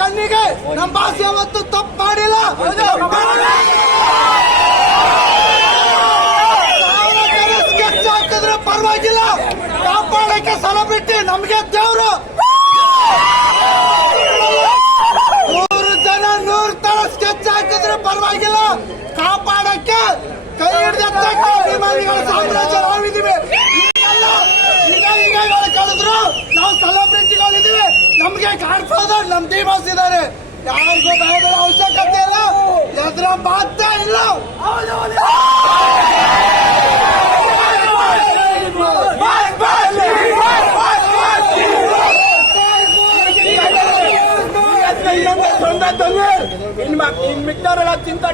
ಕಣ್ಣಿಗೆ ನಮ್ಮ ಬಾಸ್ ಯಾವತ್ತು ತಪ್ಪು ಮಾಡಿಲ್ಲ. ಸ್ಕೆಚ್ ಹಾಕಿದ್ರೆ ಪರವಾಗಿಲ್ಲ, ಕಾಪಾಡಕ್ಕೆ ಸೆಲೆಬ್ರಿಟಿ ನಮ್ಗೆ ದೇವ್ರು. 100 ಜನ 100 ತರ ಸ್ಕೆಚ್ ಹಾಕಿದ್ರೆ ಪರವಾಗಿಲ್ಲ, ಕಾಪಾಡಕ್ಕೆ ಕೈ ಹಿಡಿದ ಅಭಿಮಾನಿಗಳ ಸಾಮ್ರಾಜ್ಯ ನಾವಿದ್ದೀವಿ. ಈಗ ಕಳೆದ್ರು ನಾವು ಸೆಲೆಬ್ರಿಟಿಗಳಿದ್ದೀವಿ, ನಮ್ಗೆ ಕಾಡ್ಫಾದರ್ ನಮ್ ಡಿ-ಬಾಸ್ ಇದ್ದಾರೆ. ಯಾರಿಗೂ ಭಯಗಳ ಅವಶ್ಯಕತೆ ಇಲ್ಲ, ಎದ್ರ ಮಾತೇ ಇಲ್ಲ. ಇನ್ ಮಿಕ್ತಾರೆಲ್ಲ ತಿಂತ